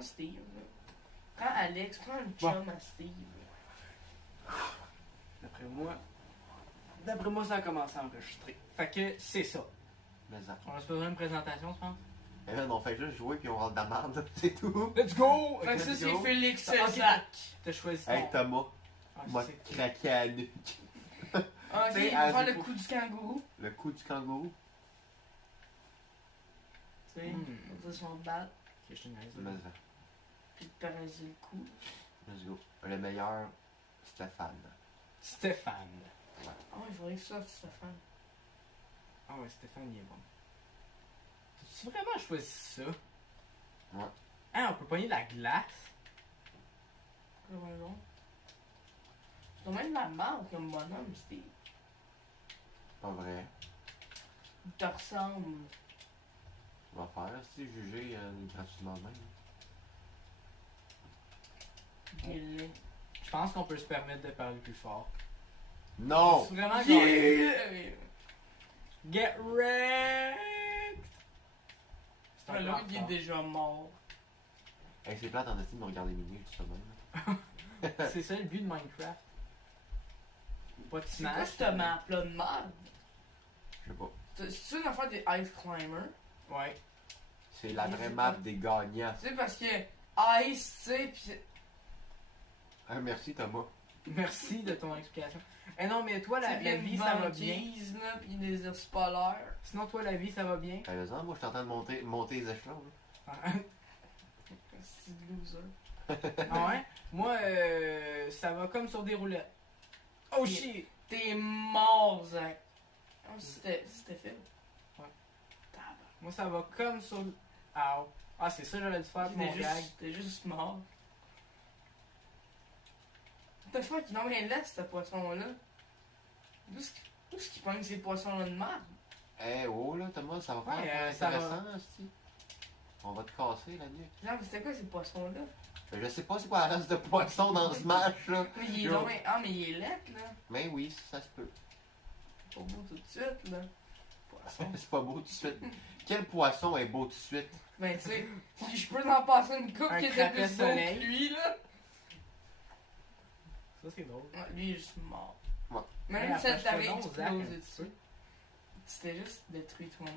Prends Steve. Là. Prends Alex, prends un chum à Steve. D'après moi, ça a commencé à enregistrer. Fait que c'est ça. Mais ça. On a besoin d'une présentation, je pense. Eh ben, on fait juste jouer puis on rentre dans la merde, c'est tout. Let's go! Fait que ça, Let's c'est go. Félix Ok. Césac. T'as choisi ton... Hey Thomas, Ah, m'a c'est- craqué à la nuque. Ah, ok, T'sais, il va faire à- le coup du kangourou. Le coup du kangourou. Tu sais, Hmm. on va se faire battre, Ok, je te niaise, Mais là. ça. puis te paralyser le cou. Let's go. Le meilleur, Stéphane. Stéphane. Ah, il faudrait que ça, Stéphane. Ah ouais, Stéphane, il est bon. T'as-tu vraiment choisi ça? Ouais. Ah, on peut pogner la glace? Ouais, non. C'est quand même la merde comme bonhomme, Steve. Pas vrai. Il te ressemble. On va faire, si juger gratuitement même. Il est. Je pense qu'on peut se permettre de parler plus fort. Non! C'est vraiment Yeah! Get wrecked! C'est un Ouais, peu l'autre, en il est retard. déjà mort. Hey, c'est plate en estime de regarder minuit tout ça même. C'est ça le but de Minecraft. Pas de C'est quoi smash. cette map-là de merde? Je sais pas. C'est une affaire des Ice Climbers. Ouais. C'est la vraie map des gagnants. Tu sais, parce que Ice, tu sais, pis. Ah, merci Thomas. Merci de ton explication. Eh non, mais toi, C'est la vie, ça va bien. là, pis des ours polaires. Sinon, toi, la vie, ça va bien. Par exemple, moi je suis en train de monter les échelons. Là. C'est de loser. Ah ouais? Moi, ça va comme sur des roulettes. Oh shit! T'es mort, Zach. Oh, c'était fait. Ouais. Tabarnak. Moi, ça va comme sur... Ow. Ah, c'est ça que j'aurais dû faire pour mon gag. T'es juste mort. What the fuck, non mais laisse ce poisson-là. D'où est-ce qu'il pogne ces poissons-là de merde? Eh oh là Thomas, ça va Ouais, faire ça va. intéressant, c'ti. On va te casser la nuque. Non, mais c'était quoi ces poissons-là? Je sais pas c'est quoi la race de poisson dans ce match là. Mais il est Yo. donc bien- Ah, mais il est lettre, là. Mais oui, ça se peut. Pas beau tout de suite, là. Poisson. C'est pas beau tout de suite. Quel poisson est beau tout de suite? Ben, tu sais, si je peux en passer une coupe Un qui était crapet plus beau soleil. que lui, là. Ça, c'est drôle. Ouais, lui, il est juste mort. Ouais. Même Ouais, si ça après, t'avait je te donne, Zach, explosé un petit dessus. peu. C'était juste détruit toi-même.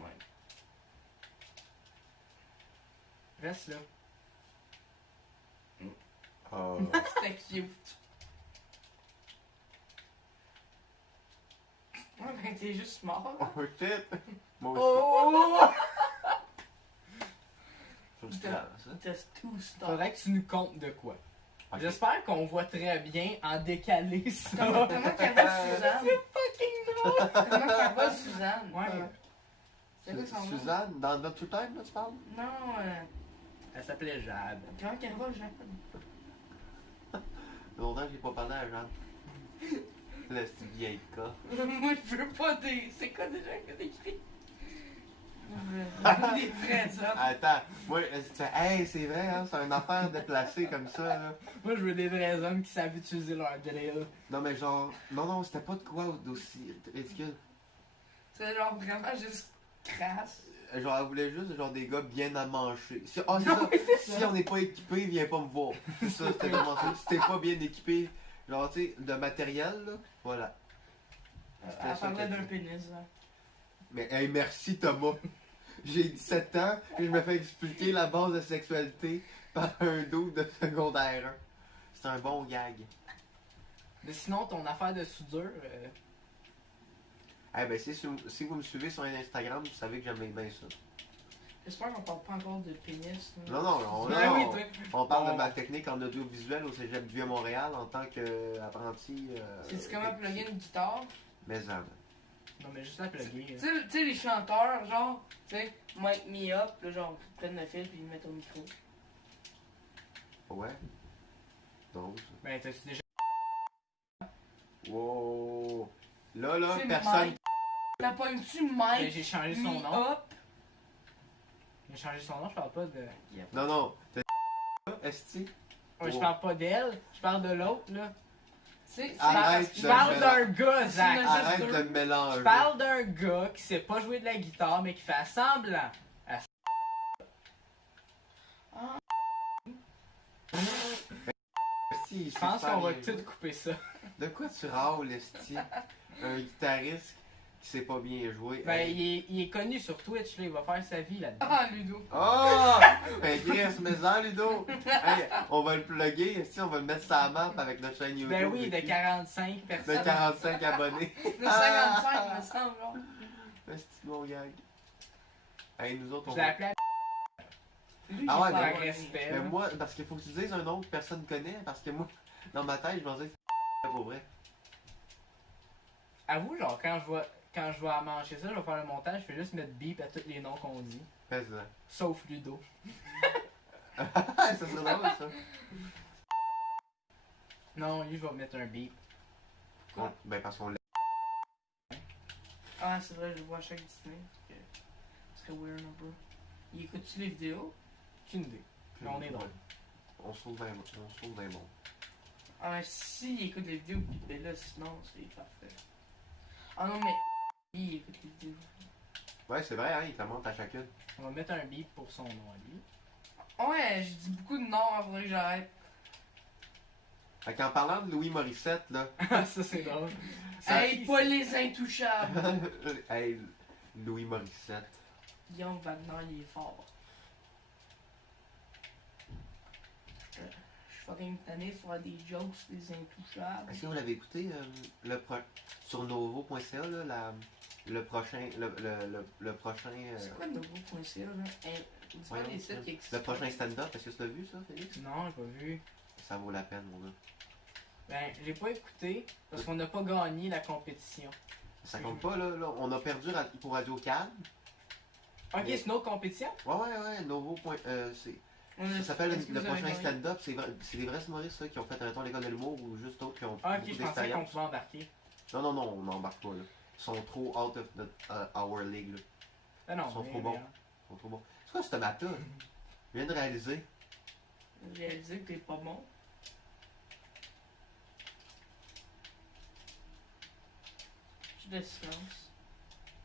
Reste là. Oh. C'était cute. Ouais, ben t'es juste mort. Oh shit! Moi aussi. Oh! Frustrant, ça. T'as tout stop. Faudrait que tu nous comptes de quoi. Ok. J'espère qu'on voit très bien en décalé ça. Comment qu'elle va Suzanne? Fucking drôle! Comment qu'elle va Suzanne? Ouais. C'est quoi son nom? Suzanne, dans notre tout time, là, tu parles? Non, Elle s'appelait Jade. comment qu'elle va, Jeanne? Longtemps que j'ai pas parlé à Jeanne. La petite vieille cas. Moi, je veux pas des... C'est quoi déjà que t'écris? Des vrais hommes. Attends, moi, hey, c'est vrai, hein, c'est une affaire déplacée comme ça, là. Moi, je veux des vrais hommes qui savent utiliser leur drill. Non, mais genre, non, c'était pas de quoi d'aussi ridicule. C'est genre vraiment juste crasse. Genre, elle voulait juste genre des gars bien amanchés. Si, ah, c'est Non, ça. mais c'est Si on n'est pas équipé, viens pas me voir. C'est ça, c'était vraiment ça. Si t'es pas bien équipé, genre, tu sais, de matériel, là, voilà. Elle ça parlait qu'elle d'un dit. pénis, là. Mais, hey, merci Thomas. J'ai 17 ans et je me fais expliquer la base de sexualité par un dos de secondaire 1. C'est un bon gag. Mais sinon, ton affaire de soudure, Eh ben, si vous me suivez sur Instagram, vous savez que j'aime bien ça. J'espère qu'on parle pas encore de pénis. là. Non, on, Ouais, non, oui, on, on parle Bon. de ma technique en audiovisuel au Cégep du Vieux-Montréal en tant qu'apprenti. C'est-tu comment plugger une guitare? Maison. non mais juste la plugger. Tu sais, les chanteurs, genre, tu sais, mic me up, là, genre, ils prennent le fil puis ils le mettent au micro. Ouais. Donc. Ben, t'as-tu déjà. Wow. Là, C'est personne. Mike. La pognes-tu Ben, mic j'ai changé son me nom. up? J'ai changé son nom, je parle pas de. Non. T'as Esti. Ouais, je Oh. parle pas d'elle, je parle de l'autre, là. C'est Arrête Je de parle me- d'un gars, C'est Zach. une- Arrête juste de deux. me mélanger. Je parle d'un gars qui sait pas jouer de la guitare, mais qui fait semblant. Je pense qu'on va tout couper ça. De quoi tu râles, esti? Un guitariste qui sait pas bien jouer. Ben, Hey. il est connu sur Twitch, là, il va faire sa vie là-dedans. Ah, Ludo. Oh! Ben, Chris, mets-en, Ludo! Hey, on va le plugger, esti, on va le mettre sur la map avec notre chaîne YouTube. Ben oui, de dessus. 45 De personnes. 45 abonnés. De 55, me semble, genre. Esti, mon gag. Hey, nous autres, Je on l'ai va... appelé Lui, Ah il ouais, est mais- pas par abonné. respect. Mais là. moi, parce qu'il faut que tu dises un nom que personne connaît, parce que moi, dans ma tête, je me disais que pour vrai. Avoue, genre, quand je vais manger ça, je vais faire le montage, je vais juste mettre bip à tous les noms qu'on dit. Fais ça. Sauf Ludo. Ça serait drôle, ça. Non, lui, je vais mettre un bip. Quoi? Ben, parce qu'on l'a. Ah, c'est vrai, je le vois à chaque Disney. Ce serait weird un peu. Il écoute-tu les vidéos? Aucune idée. Mais on est drôle. On sauve d'un bon. Ah, mais si il écoute les vidéos, ben là, sinon, c'est parfait. Ah non, mais il écoute les vidéos. Ouais, c'est vrai, hein, il te montre à chacune. On va mettre un bip pour son nom à lui. Ouais, j'ai dit beaucoup de noms, il faudrait que j'arrête. Fait qu'en parlant de Louis Morissette, là. Ça, c'est drôle. Hey, pas les intouchables! Hey, Louis Morissette. Guillaume Wagner, il est fort. Je suis fucking tanné de faire des jokes sur les intouchables. Est-ce que vous l'avez écouté sur novo.ca, là, le prochain. Le prochain. C'est quoi nouveau.ca là? C'est pas voyons, des sites qui existent. le prochain stand-up, est-ce que tu l'as vu, ça, Félix? Non, j'ai pas vu. Ça vaut la peine, mon gars. Ben, j'ai pas écouté parce qu'on n'a pas gagné la compétition. Ça compte pas, là. On a perdu pour Radio Cannes. Ok, Mais- c'est une autre compétition? Ouais, Novo. Ça s'appelle le prochain stand-up. C'est des vrais humoristes, ça, qui ont fait un temps à l'école de l'humour ou juste d'autres qui ont Ah, ok, beaucoup je pensais qu'on d'expérience. pouvait embarquer. Non, on n'embarque pas, là. Ils sont trop out of our league, là. Ah non, Ils sont mais- trop bons. Ils sont trop bons. C'est quoi ce map-là? Je viens de réaliser. J'ai réalisé que t'es pas bon. J'ai de silence.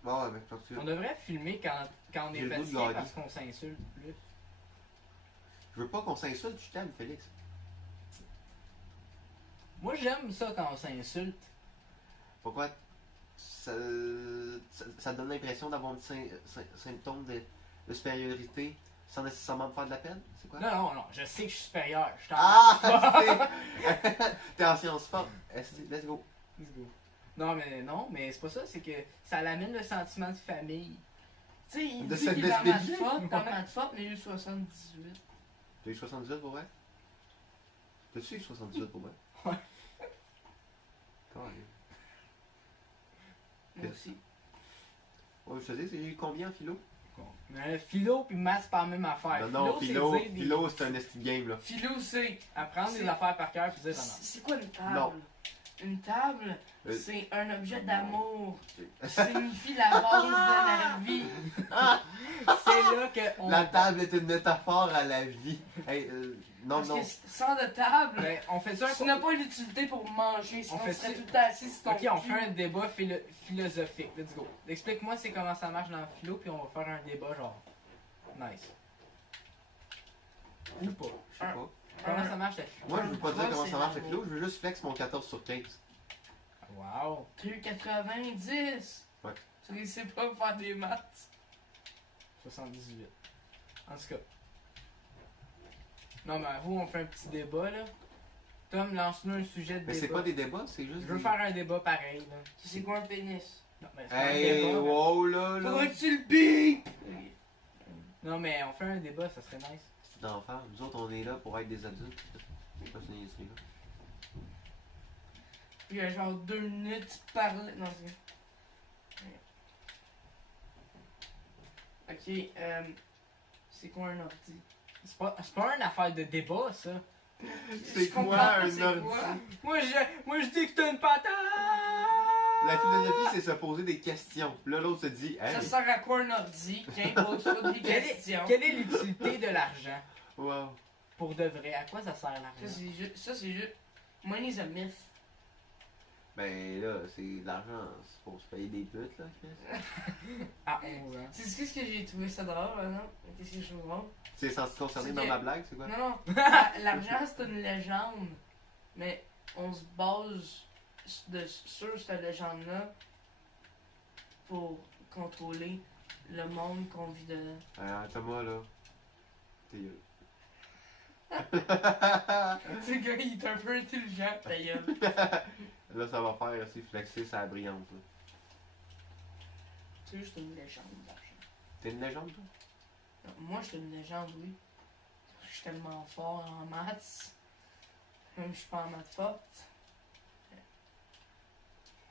Ouais, mais parce que On devrait filmer quand on J'ai est le goût de fatigué gagner. parce qu'on s'insulte plus. je veux pas qu'on s'insulte, je t'aime, Félix. Moi, j'aime ça quand on s'insulte. Pourquoi ça donne l'impression d'avoir un petit symptôme de supériorité sans nécessairement me faire de la peine? C'est quoi? Non, je sais que je suis supérieur. Je suis en- Ah! T'es en sciences fortes. Let's go. Let's go. Non, mais c'est pas ça, c'est que ça l'amène le sentiment de famille. Tu sais, il De dit se qu'il est en dédier. maths forte, en maths forte, mais il a eu 78. T'as eu 78 pour vrai? T'as-tu eu 78 pour vrai? Ouais. Carré. Moi aussi. Ouais, je te dis, j'ai eu combien en philo? Mais philo puis maths, c'est pas la même affaire. Non, c'est philo, dire des- philo c'est un esti de game, là. Philo, c'est. Apprendre des c'est- affaires par cœur puis dire non. C'est quoi une table? Non. Une table, Euh, c'est un objet d'amour. Ça signifie la base de la vie. C'est là que on, La table est une métaphore à la vie. Hey, non, Parce non. que sans de table, ben, on fait ça un tu n'as pas l'utilité pour manger. Sinon, On fait tu serais ça- tout le temps assis sur ton Ok, on cul. fait un débat philosophique. Let's go. Explique-moi c'est comment ça marche dans le philo puis on va faire un débat genre nice. Ou pas. Je sais pas. Comment ça marche la philo? Moi, je veux pas dire Moi, comment c'est ça marche la l'amour. philo, je veux juste flex mon 14 sur 15. Wow. T'as eu 90. Ouais. Tu sais pas faire des maths. 78. En tout cas. Non, mais à vous, on fait un petit débat là. Tom, lance-nous un sujet de Mais débat. c'est pas des débats, c'est juste. Je veux des- faire un débat pareil là. C'est quoi un pénis? Non, mais c'est pas un Hey, débat. wow, là, là. Faudrait que tu le bipes! Non, mais on fait un débat, ça serait nice. C'est d'enfer. Nous autres, on est là pour être des adultes. C'est pas fini, c'est là. Il y a genre 2 minutes, tu parlais. Non, c'est. Ok, c'est quoi un ordi? C'est pas une affaire de débat ça. C'est Je comprends quoi pas un c'est ordi? quoi. Moi je dis que t'as une patate! La philosophie, c'est se poser des questions. Là, l'autre se dit, hey, Ça sert à quoi un ordi? Tiens, pose-toi des Quelle questions. Quelle est l'utilité de l'argent? wow. Pour de vrai, à quoi ça sert Ça, l'argent? c'est juste. Money's a myth. Ben là, c'est de l'argent, c'est pour se payer des putes, là, Chris. À 11 ans. C'est ce que j'ai trouvé ça drôle, non? Qu'est-ce que je trouve bon? Tu es senti concerné C'est dans que- ma blague, c'est quoi? Non, non. L'argent, c'est une légende. Mais on se base sur cette légende-là pour contrôler le monde qu'on vit dedans. Thomas, là. T'es gueule. Tu sais, le gars, il est un peu intelligent, d'ailleurs. Là, ça va faire aussi flexer sa brillante. Là. C'est juste une légende, l'argent. T'es une légende, toi? Moi, je suis une légende, oui. Je suis tellement fort en maths. Même je suis pas en maths forte.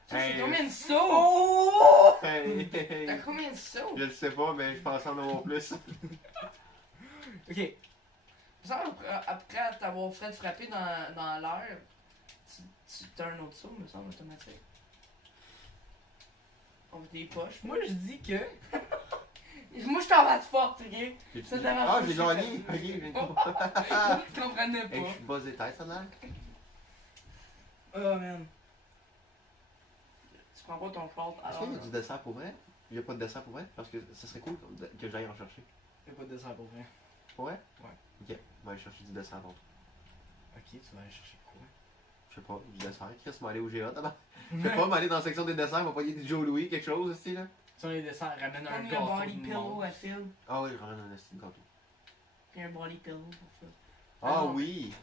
Ça, c'est Hey, combien de sauts? Oh! Hey, hey, T'as hey. combien de sauts? Je le sais pas, mais je pense en avoir plus. Ok. Ça, après t'avoir fait frapper dans l'air, tu as un autre saut, me semble, automatique. On fait des poches. Moi, je dis que. Moi, je suis en maths forte, ok? Ça t'avance Ah, pas, j'ai je gagné! sais Ok, j'ai pas. pas. Je comprenais Hey, je pas. suis buzzé tête, ça là. Oh man. Tu prends pas ton short Est-ce alors. qu'il y a du dessert pour vrai? Il y a pas de dessert pour vrai? Parce que ça serait cool que j'aille en chercher. Y'a pas de dessert pour vrai. Pour vrai? Ouais. Ok, on va aller chercher du dessert tantôt. Ok, tu vas aller chercher quoi? Je sais pas, du dessert. Chris m'a aller au GA d'abord. Je vais pas m'aller dans la section des desserts, on va payer du Joe Louis, quelque chose aussi là. Sur les desserts, ramène un Comme le gâteau body de pillow monde. à Phil. Ah oui, je ramène un esti de gâteau. Puis un body pillow pour Phil. Ah non. oui!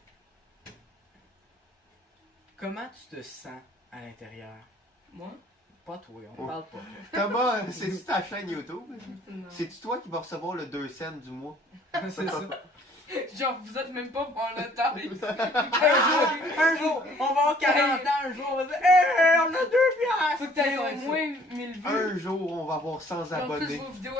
Comment tu te sens à l'intérieur? Moi? Pas toi, on Oh. parle pas. Thomas, c'est-tu ta chaîne YouTube? Non. C'est-tu toi qui vas recevoir le 2 cents du mois? C'est ça. Genre, vous êtes même pas pour le temps. Un jour, on va avoir 40 ans, un jour, on va dire Hey, on a 2 piastres! Faut que t'aies au moins 1000 vues. Un jour, on va avoir 100 En plus, abonnés. vos vidéos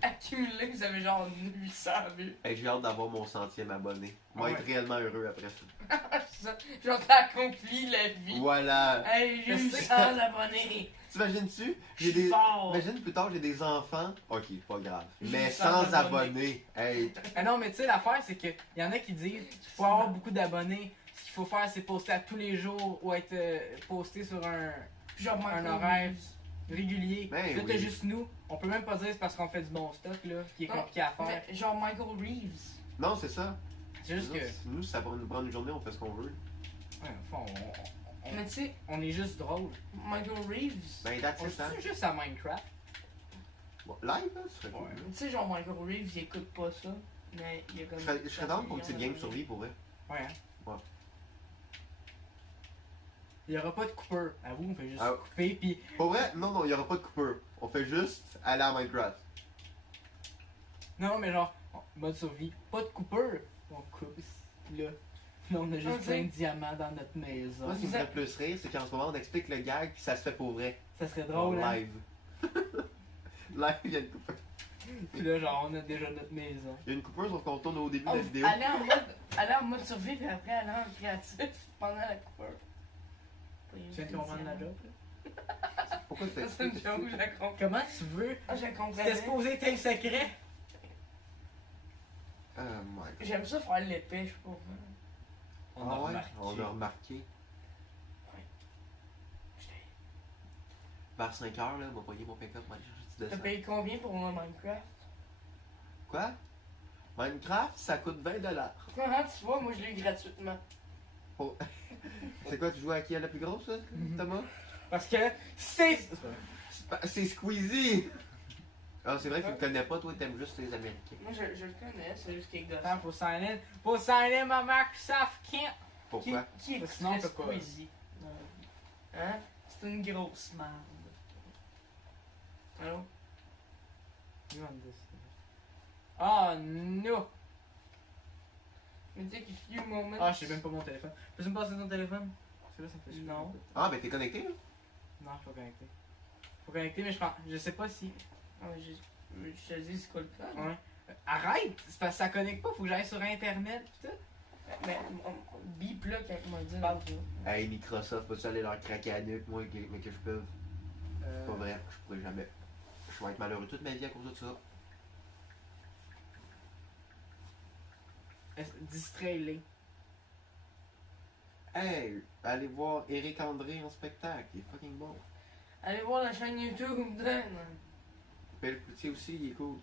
accumulées, vous avez genre 800 vues. Hey, j'ai hâte d'avoir mon 100e abonné. Moi, Ouais. être réellement heureux après ça. C'est ça. Genre, t'as accompli la vie. Voilà! Hey, j'ai eu Je sais. 100 abonnés. T'imagines-tu? Je suis fort. Imagine plus tard, j'ai des enfants. Ok, pas grave. J'ai Mais 100 100 abonnés. Hey, Ah non, mais tu sais, l'affaire, c'est qu'il y en a qui disent pour avoir beaucoup d'abonnés, ce qu'il faut faire, c'est poster à tous les jours ou être posté sur un Genre, Michael horaire Reeves. régulier. Ben Là, t'as oui. juste nous. On peut même pas dire c'est parce qu'on fait du bon stock, là, qui est Non, compliqué à faire. Mais genre, Michael Reeves. non, c'est ça. C'est juste que. Nous, ça va nous prendre une journée, on fait ce qu'on veut. Ouais, au fond, Mais tu sais, on est juste drôle. Michael Reeves. Ben, that's On it, hein. joue juste à Minecraft. Bon, live, là, ce serait cool. Ouais. Tu sais, genre, Michael Reeves, il écoute pas ça. Mais il y a comme. Je serais down pour une petite game survie pour vrai. Ouais, hein. Ouais. Il y aura pas de coupeur. À vous, on fait juste Ah. couper, puis Pour vrai, non, il y aura pas de coupeur. On fait juste aller à Minecraft. non, mais genre, mode survie, pas de coupeur. On coupe, là. Là, on a juste Ok. plein de diamants dans notre maison. Moi, ce qui me ça- ferait plus rire, c'est qu'en ce moment, on explique le gag, puis ça se fait pour vrai. Ça serait En drôle, hein? live. Live, il y a une coupeuse. Puis là, genre, on a déjà notre maison. Il y a une coupeuse, sauf qu'on tourne au début de Oh, la vidéo. aller en mode survie, puis après aller en créatif pendant la coupeur. Tu viens de comprendre la joke, là? Pourquoi tu fais C'est une joke, je la comprends. Comment tu veux? Ah, je la C'était comprenais. supposé être un secret? Oh my god. J'aime ça faire l'épée, je sais pas. On Ah a ouais? remarqué. On a remarqué. Vers 5h, là, on va payer mon pick-up, on va aller chercher du T'as dessin. payé combien pour mon Minecraft? Quoi? Minecraft, ça coûte 20$. Comment tu vois, moi je l'ai eu gratuitement. C'est quoi, tu joues à qui à la plus grosse, là, Thomas? Parce que c'est. C'est Squeezie! Ah, c'est vrai que tu le connais pas, toi, t'aimes juste les Américains. Moi je le connais, c'est juste qu'il est Attends, gosse. faut sign in. Faut sign in ma Microsoft Camp. Pourquoi? Qui est Sinon, très t'as pas. Squeezie? Hein? C'est une grosse merde. Allô? You want this? Oh no! Mais tu sais qu'il few moments. Ah, je sais même pas mon téléphone. Peux-tu me passer ton téléphone? Parce que là, ça me fait super Non. peur. Ah, ben t'es connecté, là? Non, je suis pas connecté. Pas connecté, mais je pense. Je sais pas si. Ah, je te dis c'est quoi le code? Ouais. Arrête! C'est parce que ça connecte pas, faut que j'aille sur internet pis tout. Mais bip là quand il m'a dit. Parle. Hey, Microsoft, vas-tu aller leur craquer à la nuque, moi, mais que je peux? Pas vrai, je pourrais jamais. Je vais être malheureux toute ma vie à cause de ça. Distrait-les. Hey, allez voir Eric André en spectacle, il est fucking bon. Allez voir la chaîne YouTube de. Pelle Cloutier aussi, il est cool.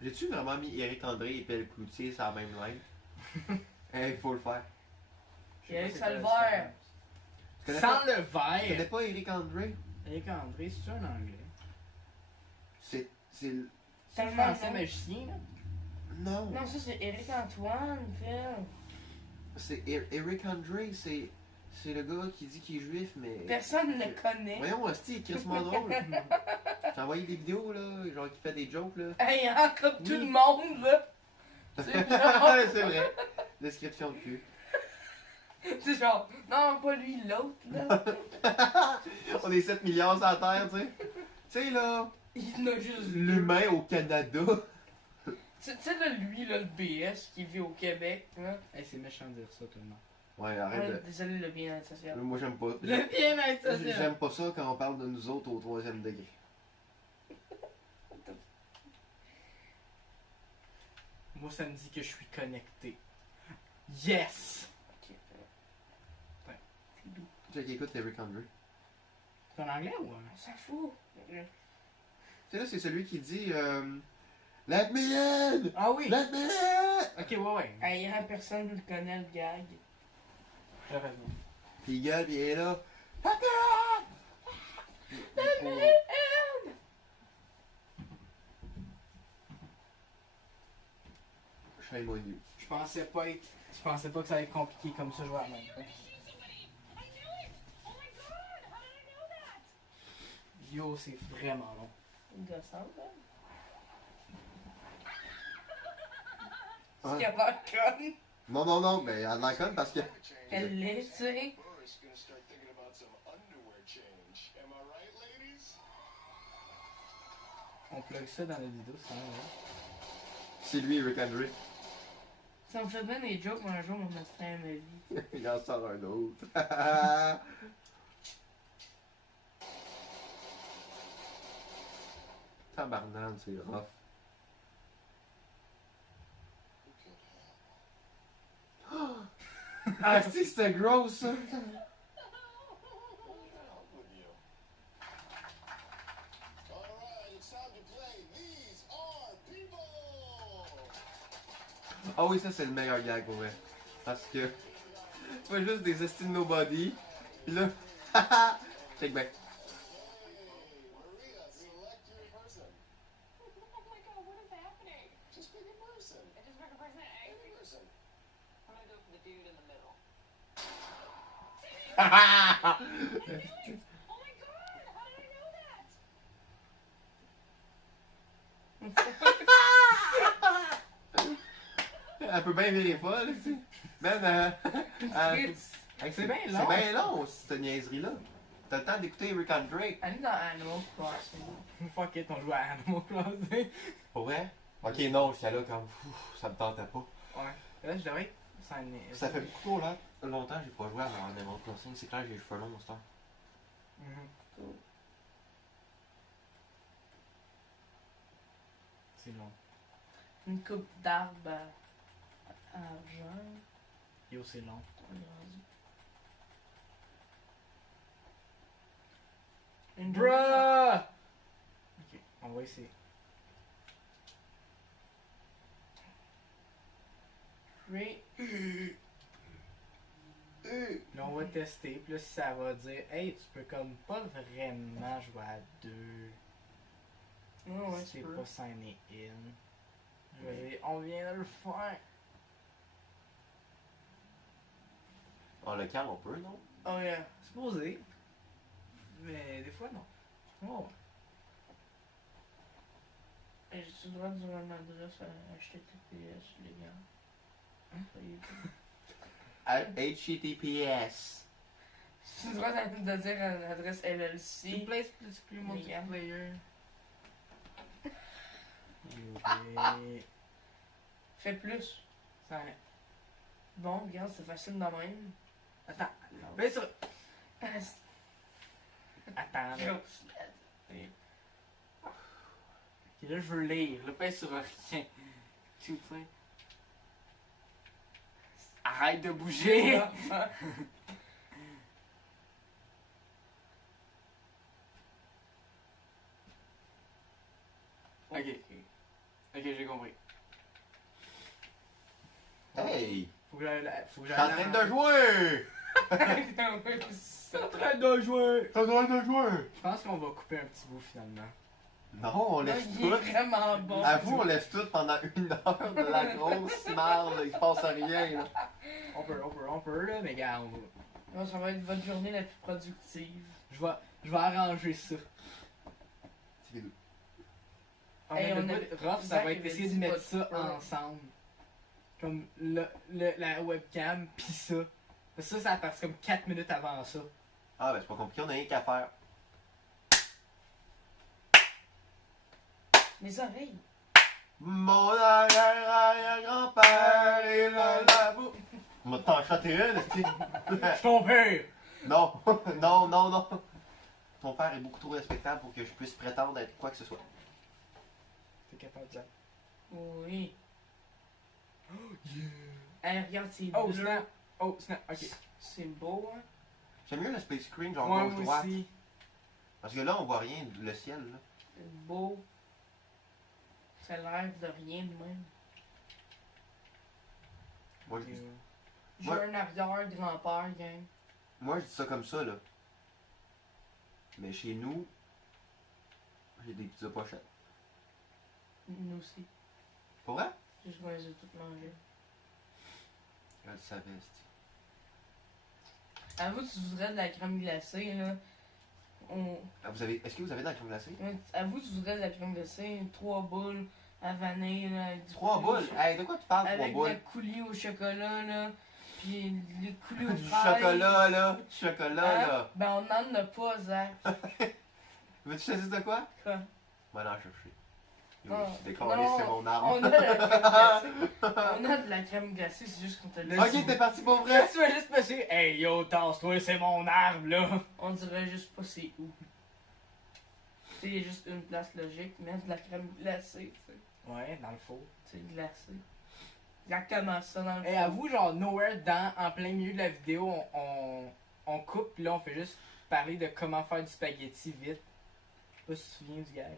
J'ai-tu vraiment mis Eric André et Pelle Cloutier sur la même ligne? Hey, faut le faire. Je sais Eric pas c'est quoi la Salvaire. Tu connais différence. Sans pas- le Tu connais verre. pas Eric André? Eric André, c'est un anglais. C'est. C'est le Tellement français non. magicien, là. Non! Non, ça c'est Eric Antoine, Phil. C'est Eric André, c'est le gars qui dit qu'il est juif, mais. Personne ne le connaît. Voyons, hostie, il est crissement drôle. J'ai envoyé des vidéos, là, genre qui fait des jokes, là. Hey, hein, comme Oui. tout le monde, là. C'est genre. C'est vrai. Description de cul. C'est genre. Non, pas lui, l'autre, là. On est 7 milliards sur la Terre, tu sais. Tu sais, là, Il en a juste deux. l'humain au Canada. Tu sais, là, lui, là, le BS qui vit au Québec, là. Hey, c'est méchant de dire ça, tout le monde. Ouais, Ah, arrête de. désolé, le bien-être social. Moi, j'aime pas. Le bien-être social. J'aime pas ça quand on parle de nous autres au 3e degré. Moi, ça me dit que je suis connecté. Yes! Ok. C'est doux. Tu sais qui écoute Eric André. C'est en anglais ou On s'en fout. Tu sais, là, c'est celui qui dit Let me in! Ah oui! Let me in! Ok, ouais. Hey, hein, personne ne le connaît, le gag. J'ai raison. Puis il gueule, puis il est là. Let me in! Je fais mon nu. Je pensais pas que ça allait être compliqué comme ça, jouer à la main. Yo, c'est vraiment long. Gossant, là. Ouais. Qui a l'air conne. Non, non, non, mais elle a la conne parce que. Elle l'est, tu sais. On plug ça dans la vidéo, c'est vrai. C'est lui, Eric André. Ça me fait bien des jokes, mais un jour, on me serait à ma vie. Il en sort un autre. Tabarnane, c'est rough. Ah, si, c'était gross, ça. Ah oui, ça, c'est le meilleur gag, pour vrai. Parce que tu vois juste des estimes nobody. Pis là, check back. Elle peut bien virer folle, tu sais. Même, C'est bien long. C'est bien long, cette niaiserie-là. T'as le temps d'écouter Rick André. Elle est dans Animal Crossing. Fuck it, on joue à Animal Crossing. Pour vrai? Ok, non, j'étais là comme, ça me tentait pas. Ouais. Là, je devrais. Ça fait beaucoup trop là. Longtemps que j'ai pas joué à Animal Crossing. C'est clair que j'ai les cheveux longs, mon star. Mhm. C'est long. Une coupe d'arbre à argent. Yo, c'est long. On est rendu. Une Bruh! Ok, on va essayer. Ray. Là, on va tester. Puis là, si ça va dire, hey, tu peux comme pas vraiment jouer à deux. Ouais, si tu t'es peux. pas signé in. Je vais dire, on vient de le faire. Oh, le calme, on peut, non? Oh yeah. Supposé. Mais des fois, non. Oh. Et j'ai le droit de dire une adresse à HTTPS, les gars. Hein? Soyez cool. HTTPS. J'ai le droit de dire une adresse LLC. Place plus multiplayer. Ok. Fais plus. Ça. Bon, regarde, c'est facile de même. Attends. Ben sur. Ah, Attends. c'est Là. grosse. Ok, là, je veux lire. Là, pas sur rien. S'il vous plaît. Arrête de bouger! Ok. Ok, j'ai compris. Hey! Faut que j'aille Faut que Je suis en train de jouer! C'est en train de jouer! Je suis en train de jouer! Je pense qu'on va couper un petit bout finalement. Non, on laisse Il est tout. vraiment bon. Avoue, on laisse tout pendant 1 heure de la grosse marde. Il se passe rien, là. On peut, là, mais gars, on va. Non, ça va être votre journée la plus productive. Je vais arranger ça. C'est les deux. Hey, Le on bout avait- de rough, ça Zach va être avait essayer dit de mettre pas ça de peur. ensemble. Comme la webcam, pis ça. Ça passe comme 4 minutes avant ça. Ah, ben c'est pas compliqué, on a rien qu'à faire. Les oreilles. Mon arrière-arrière-grand-père est là, là, vous. On va t'en chanter une, est-ce Je ton père! Non, non, non, non. Ton père est beaucoup trop respectable pour que je puisse prétendre être quoi que ce soit. T'es capable de dire. Oui. Oh yeah! Hey, regarde, c'est Oh bleu. snap! Oh snap, ok. C'est beau, hein. J'aime mieux le space screen, genre Ouais, moi gauche-droite. aussi. Parce que là, on voit rien, le ciel, là. C'est beau. Ça a l'air de rien de même. Moi, je dis, J'ai Ouais. un arrière-grand-père, gang. moi, je dis ça comme ça, là. Mais chez nous, j'ai des pizzas pochettes. Nous aussi. Pour vrai? Juste qu'on les a toutes mangées. Je le savais, c'est. Avoue, tu voudrais de la crème glacée, là. Ah, est-ce que vous avez de la crème glacée? Avoue, tu voudrais de la crème glacée. 3 boules à vanille, là. Avec du 3 coulis boules? Hey, de quoi tu parles, 3 avec boules? le coulis au chocolat, là. Puis le coulis au Du fraises. chocolat, là. Du chocolat, Hein? là. Ben, on n'en a pas, Zach. Veux-tu choisir de quoi? Quoi? Va aller en chercher. Yo, Non, c'est décollé, non, c'est mon On arme. a de la crème glacée. On a de la crème glacée, c'est juste qu'on te le dit. Ok, t'es parti pour Là, vrai? tu vas juste passer. Hey yo, tasse-toi, c'est mon arbre là! On dirait juste pas c'est où. Tu sais, il y a juste une place logique, mettre de la crème glacée, tu sais. Ouais, dans le faux. C'est glacé. Exactement ça dans le Et fond. avoue, genre, nowhere en plein milieu de la vidéo, on coupe, pis là, on fait juste parler de comment faire du spaghetti vite. Je sais pas si tu te souviens du gag.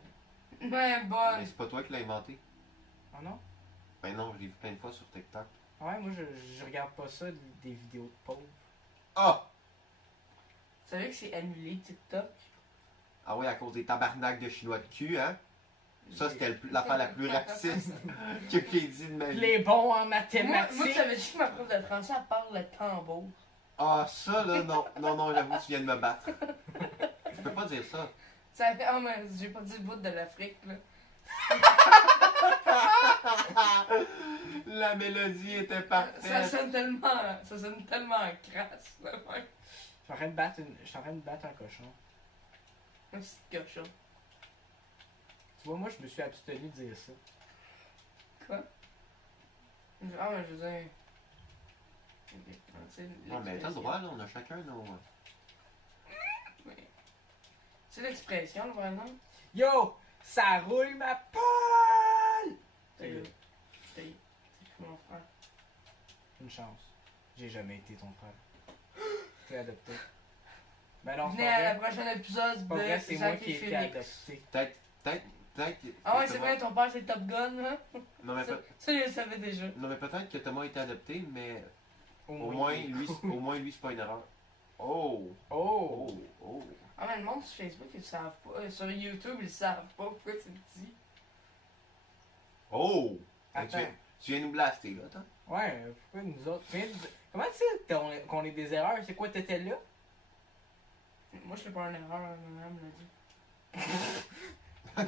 Ben Mais bonne. c'est pas toi qui l'as inventé. Oh non? Ben non, je l'ai vu plein de fois sur TikTok. Ouais, moi, je regarde pas ça, des vidéos de pauvres. Ah! Tu savais que c'est annulé TikTok? Ah oui, à cause des tabarnaks de chinois de cul, hein? Ça, c'était l'affaire la plus raciste que j'ai dit de ma vie. Les bons en Moi, mathématiques! savais-tu que ma prof de français, elle parle le tambour? Ah, ça, là, non. Non, non, j'avoue, tu viens de me battre. Tu peux pas dire ça. Ça fait... Oh, mais j'ai pas dit le bout de l'Afrique, là. La mélodie était Ça parfaite. sonne tellement crasse, là, ouais. Je suis en train de battre un cochon. Un petit cochon. Tu vois, moi, je me suis abstenu de dire ça. Quoi? Ah, mais je veux dire... Ok, c'est Non, mais t'as le droit, là, on a chacun nos. C'est l'expression, là, par exemple. Yo! Ça roule ma poule! C'est c'est mon frère. Une chance. J'ai jamais été ton frère. T'es adopté. Ben non, c'est Venez pas à la vrai. prochaine épisode C'est pas vrai, c'est moi Zach qui et ai été Félix. adopté. Peut-être. Ah ouais, que c'est Thomas- vrai, ton père c'est Top Gun, hein? Non, mais, Ça, je le savais déjà. non, mais peut-être que Thomas a été adopté, mais Au au moins, lui, c'est pas une erreur. Oh! Oh! Oh! Oh! Ah, mais le monde sur Facebook, ils le savent pas. Sur YouTube, ils le savent pas. Pourquoi tu le dis? Oh! Attends. Tu viens nous blaster, là, attends. Ouais, pourquoi nous autres? Comment tu sais qu'on est des erreurs? C'est quoi, t'étais là? Moi, je fais pas une erreur, ma maman me l'a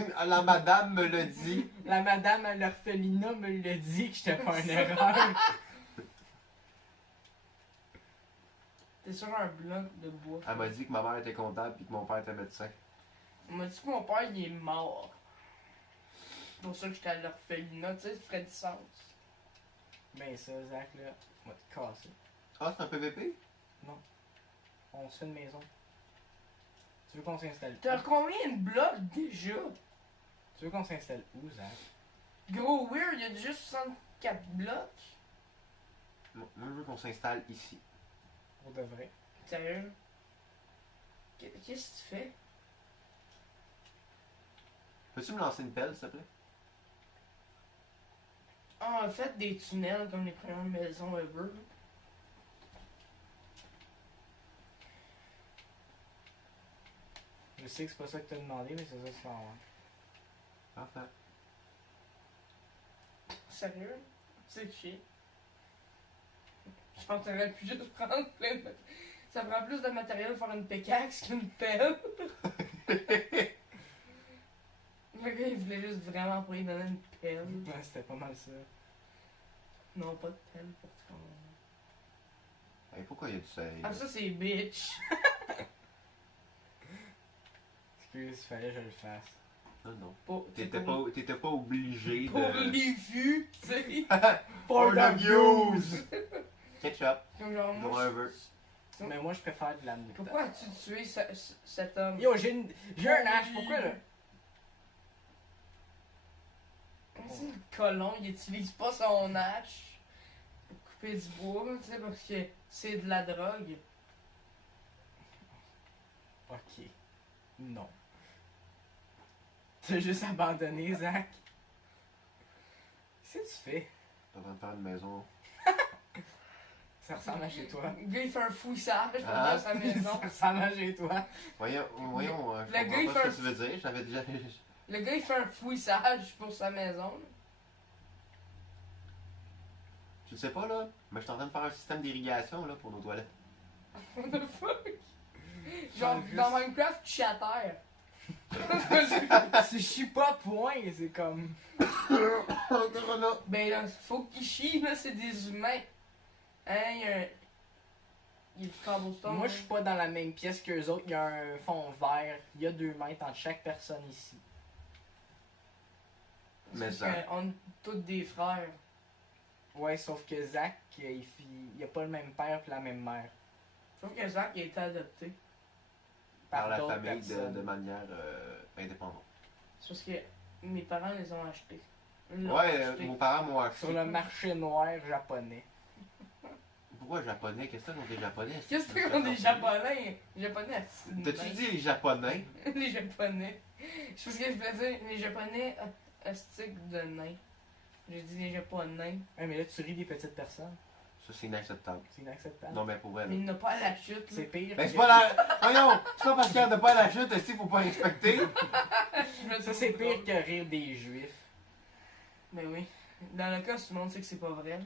dit. La madame me l'a dit. La madame à l'orphelinat me l'a dit que j'étais pas une erreur. T'es sur un bloc de bois. Elle m'a dit que ma mère était comptable et que mon père était médecin. On m'a dit que mon père, il est mort. C'est pour ça que j'étais à l'orphelinat, tu sais, ça ferait du sens. Ben ça, Zach, là, on va te casser. Ah, c'est un PVP? On se fait une maison. Tu veux qu'on s'installe T'as où? combien de blocs déjà? Tu veux qu'on s'installe où, Zach? Gros weird, il y a juste 64 blocs. Moi, je veux qu'on s'installe ici. Pour de vrai. Sérieux? Qu'est-ce que tu fais? Peux-tu me lancer une pelle, s'il te plaît? Ah, faites des tunnels comme les premières maisons ever. Je sais que c'est pas ça que t'as demandé, mais c'est ça que tu vas avoir. Parfait. Sérieux? C'est chier. Je pense que t'aurais pu juste prendre plein de... Ça prend plus de matériel pour faire une pickaxe qu'une pelle. Le gars, il voulait juste vraiment pas lui donner une pelle. Ouais, c'était pas mal ça. Non, pas de pelle pour toi. Hey, pourquoi il y a du soleil? Ah, ça, c'est bitch. Excuse, il fallait que je le fasse. Non, non. C'est T'étais pas obligé pour de... les vues, tu sais. For the views! Ketchup. Comme genre, moi, Whatever. Mais moi, je préfère de la moutarde. pourquoi as-tu tué cet homme? Yo, j'ai un hache, pourquoi là? Comme si le colon, il utilise pas son hache pour couper du bois, tu sais, parce que c'est de la drogue. Ok. Non. T'as juste abandonné, Zach. Qu'est-ce que tu fais? T'es en train de faire une maison. Ça ressemble à chez toi. Le gars, il fait un fouissage pour Ah. faire sa maison. Ça ressemble à chez toi. Voyons, je Le gars, il comprends pas fait ce que tu veux dire. J'avais déjà... Le gars, il fait un fouissage pour sa maison. Tu le sais pas, là? Mais je suis en train de faire un système d'irrigation, là, pour nos toilettes. What the fuck? Genre, Juste- dans Minecraft, tu chies à terre. C'est chie pas point, c'est comme. Ben là, faut qu'il chie, là, c'est des humains. Hein, il y a du cobblestone. Moi, je suis pas dans la même pièce qu'eux autres. Il y a un fond vert. Il y a 2 mètres entre chaque personne ici. Mais Parce ça. qu'on est tous des frères. Ouais, sauf que Zach, il a pas le même père et la même mère. Sauf que Zach, il a été adopté. Par la d'autres famille personnes. de manière indépendante. C'est parce que mes parents les ont achetés. Ils l'ont Ouais, acheté. vos parents m'ont acheté. Sur le marché noir japonais. Pourquoi japonais? Qu'est-ce que c'est qu'on est japonais? Qu'est-ce que sont des japonais? Les japonais, c'est T'as-tu dit les japonais? Les japonais. Je pense que je voulais dire les japonais astiques de nains. J'ai dit les japonais. Ouais, mais là, tu ris des petites personnes. Ça, c'est inacceptable. C'est inacceptable. Non, mais pour elle. Mais il n'a pas à la chute. C'est Là. pire. Ben, que- c'est pas la. Voyons! C'est pas parce qu'il n'y a pas la chute, est-ce qu'il faut pas respecter? Je me Ça, trouve c'est pire drôle. que rire des juifs. Ben oui. Dans le cas, tout le monde sait que c'est pas vrai.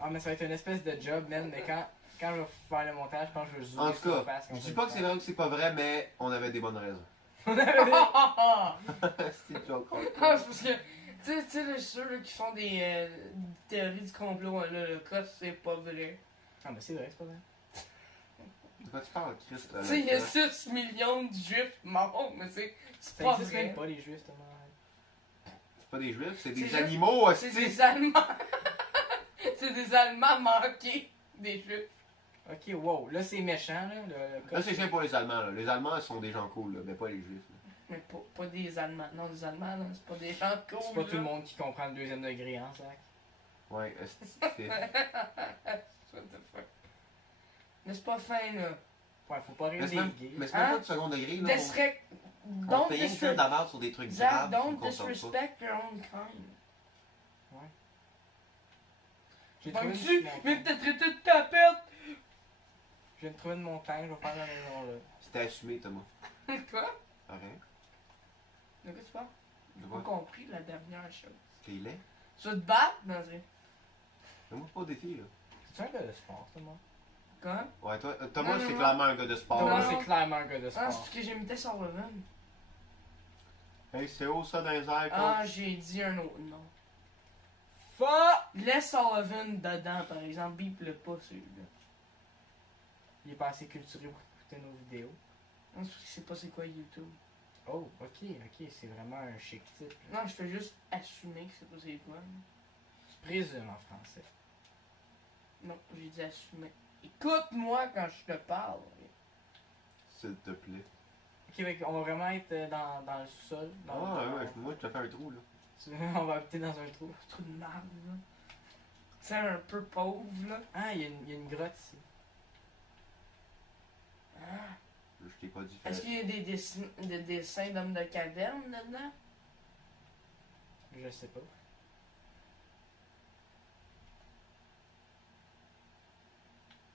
Ah, mais ça va être une espèce de job, man. Mais quand je vais faire le montage, je pense que je vais zoomer En tout sur la cas, face quand je je dis vais pas le que c'est faire. vrai que c'est pas vrai, mais on avait des bonnes raisons. Ah, C'est une joke. c'est parce que, tu sais, là, ceux là, qui font des théories du complot, là, le cas, c'est pas vrai. Ah, mais c'est vrai, c'est pas vrai. De quoi tu parles, Christ? Tu sais, il y a 6 millions de juifs morts, mais c'est Ça pas existe vrai. même pas, les juifs, tellement. C'est pas des juifs, c'est des C'est animaux, C'est hostie! des Allemands. C'est des Allemands manqués, des juifs. Ok, wow. Là, c'est méchant, là. Là, c'est fait pour les Allemands, là. Les Allemands sont des gens cool, là, mais pas les juifs. Là. Mais pas des Allemands. Non, des Allemands, là, c'est pas des gens cool. C'est pas tout le là. monde qui comprend le 2e degré, hein, Zach? Ouais, hostie, c'est. What the fuck. Mais c'est pas fin, là. Ouais, faut pas rire Mais des c'est même, gays. mais c'est même Hein? pas du second degré, là. Disrespect. On Don't fait rien que disrespect. d'avance sur des trucs Zach, graves. qui don't me concernent pas. disrespect your own kind. J'ai trouvé Manques-tu? une Mais montagne. t'as traité de ta perte. Je viens de trouver une montagne, je vais faire la maison, là. C'était assumé, Thomas. Quoi? Arrête. De quoi tu parles? De J'ai quoi? pas compris la dernière chose. T'es laid? Tu vas te battre dans un. Fais-moi pas au défi, là. C'est un gars de sport, Thomas. Quoi? Ouais, toi, Thomas, Non, c'est non, clairement un gars de sport. Thomas, non. c'est clairement un gars de Ah, c'est sport. parce que j'imitais Sullivan. Hey, c'est haut ça dans les airs, Ah, coach. j'ai dit un autre nom. Fuck! Laisse Sullivan dedans, par exemple. Bip-le pas, celui-là. Il est pas assez culturé pour écouter nos vidéos. Non, c'est parce que c'est pas c'est quoi YouTube. Oh, ok, c'est vraiment un chic type. là. Non, je fais juste assumer que c'est pas c'est quoi. Tu présumes en français. Non, j'ai dit assumer. Écoute-moi quand je te parle. S'il te plaît. Ok, mec, on va vraiment être dans le sous-sol. Ah, ouais, moi, je te fais un trou, là. On va habiter dans un trou. Trou de merde, là. C'est un peu pauvre, là. Ah, il y a une grotte ici. Ah. Je t'ai pas dit Est-ce faire. qu'il y a des dessins d'hommes de caverne dedans? Je sais pas.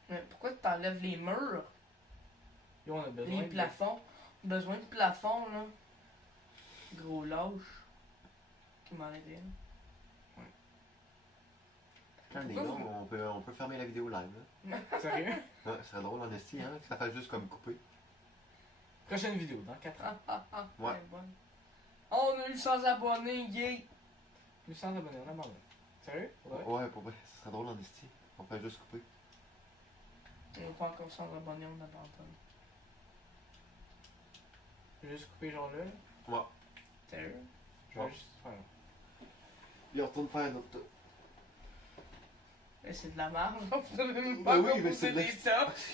Mais pourquoi tu t'enlèves les murs? Yo, on a besoin Les plafonds. Besoin de plafonds, là. Gros lâche. Qui m'a aidé, là. Putain, les gars, on peut fermer la vidéo live. Là. Sérieux? Ouais, ce serait drôle en esti, hein, que ça fasse juste comme couper. Prochaine vidéo, dans 4 ans. Ouais. elle est bonne. Oh, on a eu 100 abonnés, yay! 800 abonnés, on abandonne. Sérieux? Pour vrai? Ouais, pour vrai, ce serait drôle en esti. On peut juste couper. On n'a pas encore 100 abonnés, on abandonne. Je vais juste couper genre là. Ouais. Sérieux? Je vais Ouais. juste faire. Il retourne faire notre. Mais c'est de la merde, on peut même Bah pas oui, mais composer c'est de la- des tops.